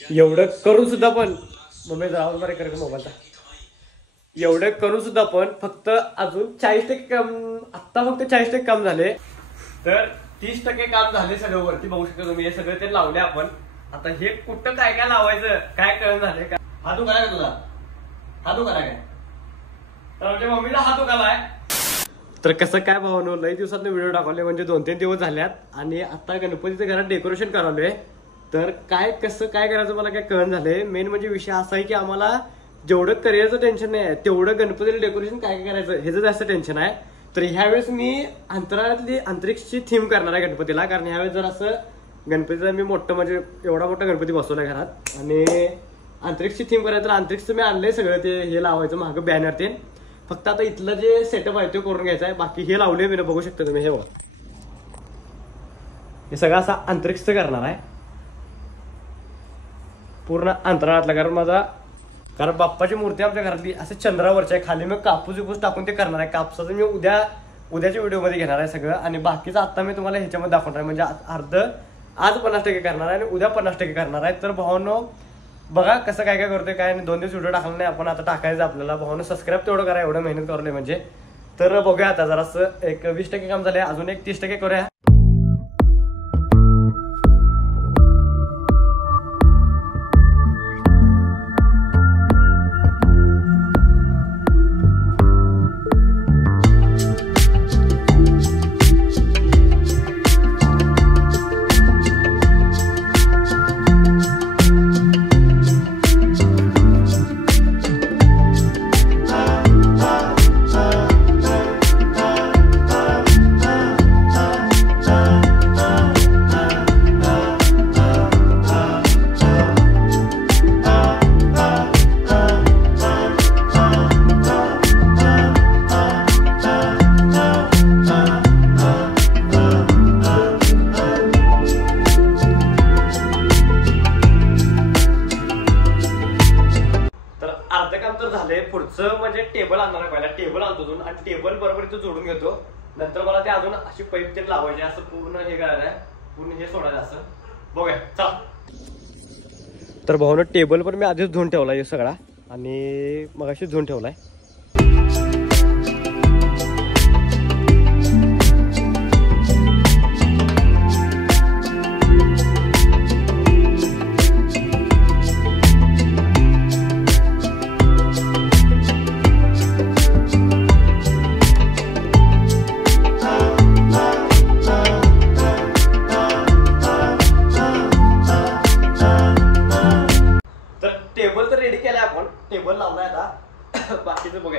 एवढं करून सुद्धा पण मम्मी जाऊ बरं कर मोबाईलचा. एवढं करून सुद्धा पण फक्त अजून 40% काम, आत्ता फक्त 40% काम झाले. तर 30% काम झाले सगळं. वरती बघू शकता तुम्ही हे सगळं ते लावले आपण. आता हे कुठं काय काय लावायचं काय कळण झाले का. हा तू करा का तुझा, हा तू करा काय, तर आमच्या मम्मीला हा तू कलाय. तर कसं काय भावनो लई दिवसात व्हिडिओ टाकवले, म्हणजे 2-3 दिवस झाल्यात. आणि आता गणपतीच्या घरात डेकोरेशन करावलंय. तर काय कसं काय करायचं मला काय कळण झालंय. मेन म्हणजे विषय असा आहे की आम्हाला जेवढं करिअरचं टेन्शन नाही तेवढं गणपतीला डेकोरेशन काय काय करायचं ह्याचं जास्त टेन्शन आहे. तर ह्यावेळेस मी अंतराळातली अंतरिक्षची थीम करणार आहे गणपतीला. कारण ह्यावेळेस जर असं गणपतीचा मी मोठं म्हणजे एवढा मोठा गणपती बसवलाय घरात आणि अंतरिक्षची थीम करायचं. तर अंतरिक्षचं मी आणलंय सगळं ते हे लावायचं मागं बॅनर ते. फक्त आता इथलं जे सेटअप आहे ते करून घ्यायचं आहे. बाकी हे लावले मी बघू शकता तुम्ही. हे सगळं असं अंतरिक्षचं करणार आहे पूर्ण अंतराळातला. कारण बाप्पाची मूर्ती आमच्या घरातली असं चंद्रावरची आहे. खाली मग कापूस विपूस टाकून ते करणार आहे. कापसाचं मी उद्याच्या व्हिडिओमध्ये घेणार आहे सगळं. आणि बाकीचं आता मी तुम्हाला ह्याच्यामध्ये दाखवणार आहे. म्हणजे अर्ध आज 50% करणार आहे आणि उद्या 50% करणार आहे. तर भावांनो बघा कसं काय काय करतोय काय. 2 दिवस व्हिडिओ टाकला नाही आपण, आता टाकायचं आपल्याला. भावांनो सबस्क्राईब तेवढं करा, एवढं मेहनत करलोय म्हणजे. तर बघूया आता जरासं एक 20% काम झालंय, अजून एक 30% करूया. पुढचं म्हणजे टेबल आणणार आहे. पहिला टेबल आणतो अजून आणि टेबल बरोबर इथं जोडून घेतो. नंतर मला ते अजून अशी पाईप ते लावायचे, असं पूर्ण हे करायचं आहे, पूर्ण हे सोडायचं असं. बघूया चला. तर भाऊनं टेबल पण मी आधीच धुवून ठेवलाय हे सगळा आणि मगाशी धुवून ठेवलाय. टेबल लावलाय आता. बाकीचं बघा.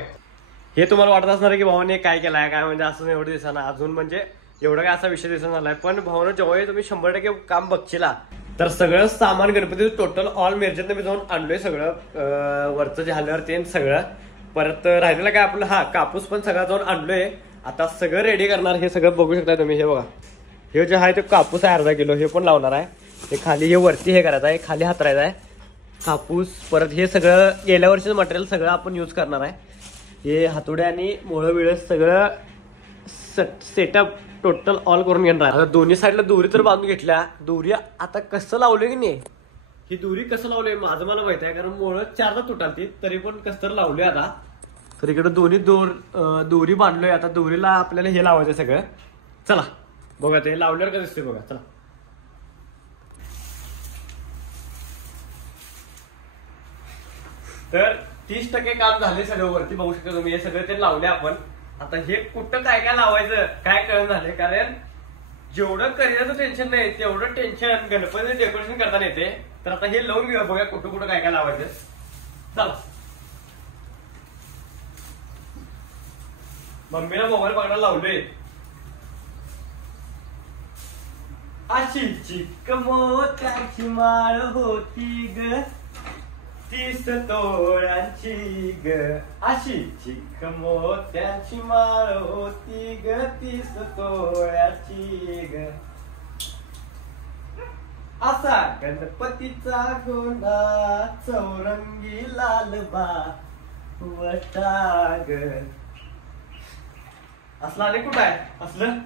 हे तुम्हाला वाटत असणार की भावाने काय केलाय काय, म्हणजे असं एवढं दिवसांना अजून म्हणजे एवढा काय असा विषय दिसून झालाय. पण भावानं जेव्हा तुम्ही 100% काम बघशीला तर सगळं सामान गणपतीचं टोटल ऑल मिरजेतनं मी जाऊन आणलोय सगळं. वरचं जे झाल्यावर ते सगळं. परत राहिलेलं काय आपलं हा कापूस पण सगळं जाऊन आणलोय. आता सगळं रेडी करणार. हे सगळं बघू शकता तुम्ही. हे बघा हे जे आहे ते कापूस आहे 1/2 किलो. हे पण लावणार आहे. हे खाली हे वरती हे करायचं आहे, खाली हातरायचं आहे कापूस. परत हे सगळं गेल्या वर्षीचं मटेरियल सगळं आपण यूज करणार आहे. हे हातोड्या आणि मोळं बिळं सगळं सेटअप टोटल ऑल करून घेणार आहे. आता दोन्ही साईडला दोरी तर बांधून घेतल्या. दोरी आता कसं लावलंय की नाही, ही दोरी कसं लावलंय माझं मला माहित आहे. कारण मोळं 4दा तुटालती तरी पण कसं तर लावलंय आता. तर इकडे दोन्ही दोरी बांधलोय. आता दोरीला आपल्याला हे लावायचं सगळं. चला बघा ते लावल्यावर कसं दिसते बघा. चला तर 30% काम झाले सगळं. वरती बघू शकता तुम्ही हे सगळं ते लावले आपण. आता हे कुठं काय काय लावायचं काय कळण झालंय. कारण जेवढं करिअरचं टेन्शन नाही तेवढं टेन्शन गणपतीचं डेकोरेशन करताना येते. तर आता हे लावून घेऊया, बघा कुठं कुठं काय काय लावायचं. चला मम्मीला मोबाईल बघायला लावलोय. अशी चिक्क मोत्याची माळ होती ग 30 तोळ्यांची ग. अशी चिक्क मोत्याची माळ होती ग 30 तोळ्याची ग. असा गणपतीचा गोंडा चौरंगी लालबा वटा ग. असला आणि कुठं आहे असलं.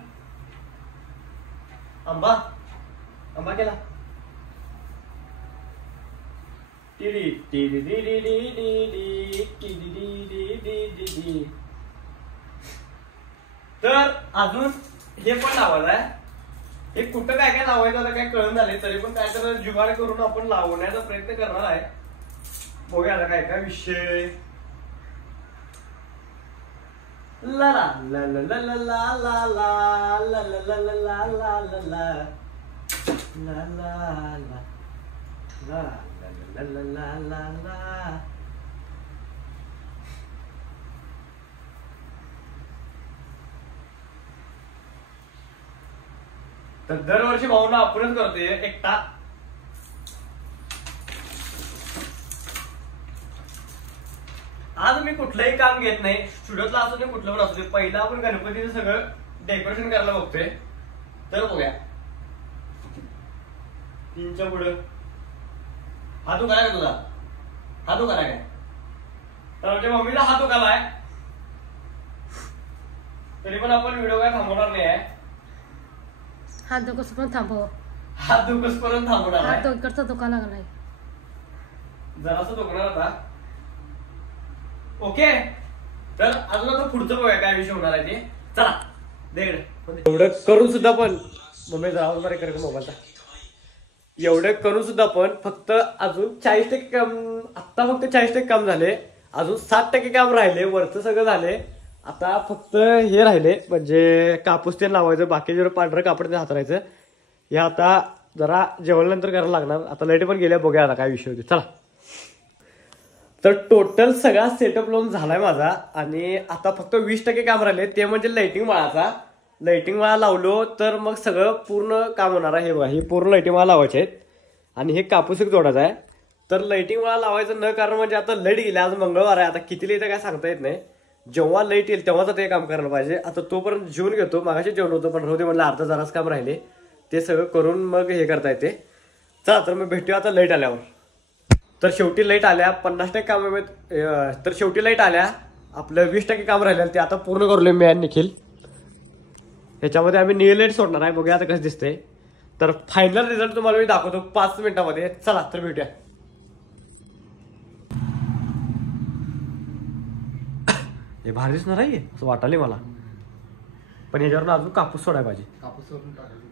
आंबा केला तर अजून हे पण लावायचं आहे. हे कुठं काय काय लावायचं आता काय कळून झाले, तरी पण काय तर जुगाड करून आपण लावण्याचा प्रयत्न करणार आहे. बघूया आता काय काय विषय. ला ला ला ला ला ला ला ला ला ला ला ला ला ला ला ला ला ला ला. तर दरवर्षी भाऊना आपणच करतोय एकटा. आज मी कुठलंही काम घेत नाही, स्टुडिओतला असू दे कुठलं पण असू दे, पहिला आपण गणपतीचं सगळं डेकोरेशन करायला बघतोय. तर बघूया 3च्या पुढं हात उकाला काय तुझा, हात उकाला काय. तर आमच्या मम्मीला हात उकाला आहे, तरी पण आपण व्हिडिओ काय थांबवणार नाही आहे. हात दुखस पण थांबव, हात दुखस पर्यंत थांबवणार आहे. हात इकडचा दुखा लागलाय, जरासं दुखणार आता. ओके, तर अजून आता पुढचं बघूया काय विषय होणार आहे ते. चला देड एवढं करून सुद्धा पण मम्मी जरा बरे कर मोबाईलचा. एवढं करून सुद्धा पण फक्त अजून 40% काम, आता फक्त 40% काम झाले, अजून 60% काम राहिले. वरचं सगळं झाले, आता फक्त हे राहिले म्हणजे कापूस ते लावायचं, बाकी जर पांढरं कापड ते हातरायचं. हे आता जरा जेवणानंतर करायला लागणार. आता लाईट पण गेल्या, बघूया आता काय विषय होते. चला, तर टोटल सगळा सेटअप लावून झालाय माझा आणि आता फक्त 20% काम राहिले, ते म्हणजे लाइटिंग माळाचा. लाइटिंग माळा लावलो तर मग सगळं पूर्ण काम होणार आहे. हे बघा, हे पूर्ण लाइटिंग माळा लावायचे आहेत आणि हे कापूस एक जोडायचा आहे. तर लाइटिंग माळा लावायचं न कारण म्हणजे आता लाईट गेली, आज मंगळवार आहे, आता किती येतं काय सांगता येत नाही. जेव्हा लाईट येईल तेव्हाच ते काम करायला पाहिजे. आता तोपर्यंत जेवून घेतो, मागाशी जेवण होतं पण राहू दे म्हणलं, अर्धा जराच काम राहिले, ते सगळं करून मग हे करता येते. चला तर मग भेटूया आता लाईट आल्यावर. तर शेवटी लाईट आल्या, 50% काम, तर शेवटी लाईट आल्या, आपलं 20% काम राहिलं ते आता पूर्ण करलोय मी आणि निखिल. ह्याच्यामध्ये आम्ही निळ लाईट सोडणार आहे, बघूया आता कसं दिसतंय. तर फायनल रिझल्ट तुम्हाला मी दाखवतो 5 मिनिटामध्ये. चला तर भेटूया. हे भारी दिसणार आहे असं वाटायला मला, पण ह्याच्यावर अजून कापूस सोडायला पाहिजे. कापूस सोडून टाकायचं.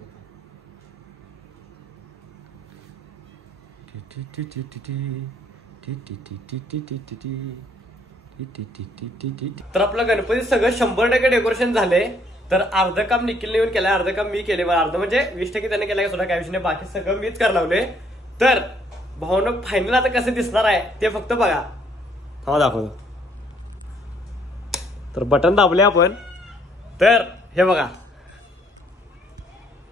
तर आपलं गणपती सगळं 100% डेकोरेशन झाले. तर अर्ध काम निखिलने येऊन केलंय, अर्ध काम मी केले. अर्ध म्हणजे 20% त्याने केलंय, सुद्धा काय विषय नाही, बाकी सगळं मीच करायला लावले. तर भाऊनं फायनल आता कसं दिसणार आहे ते फक्त बघा, हा दाखवतो. तर बटन दाबले आपण, तर हे बघा,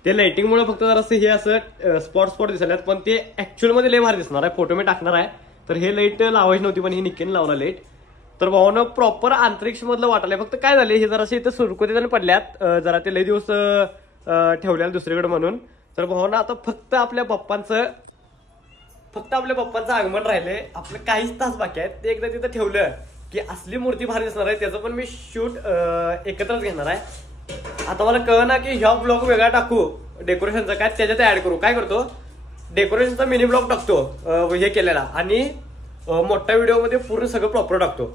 ते लाइटिंग मुळे फक्त जरासं हे असं स्पॉट दिसल्यात, पण ते ऍक्च्युअल मध्ये लय भारी दिसणार आहे. फोटो मी टाकणार आहे. तर हे लाईट लावायची नव्हती, पण ही निक्कीने लावला लाईट. तर भावानं प्रॉपर अंतरिक्ष मधलं वाटायला. फक्त काय झाले, हे जरासे इथं सुरकुते पडल्यात, जरा ते लय दिवस ठेवलेलं दुसरीकडे म्हणून. तर भावानं आता फक्त आपल्या बाप्पांचं आगमन राहिले, आपलं काहीच तास बाकी आहेत. ते एकदा तिथं ठेवलं की असली मूर्ती भारी दिसणार आहे. त्याचं पण मी शूट एकत्रच घेणार आहे. आता मला कळ ना की ह्या ब्लॉग वेगळा टाकू डेकोरेशनचा काय त्याच्यात ऍड करू. काय करतो, डेकोरेशनचा मिनी ब्लॉग टाकतो हे केलेला, आणि मोठ्या व्हिडिओ मध्ये पूर्ण सगळं प्रॉपर टाकतो.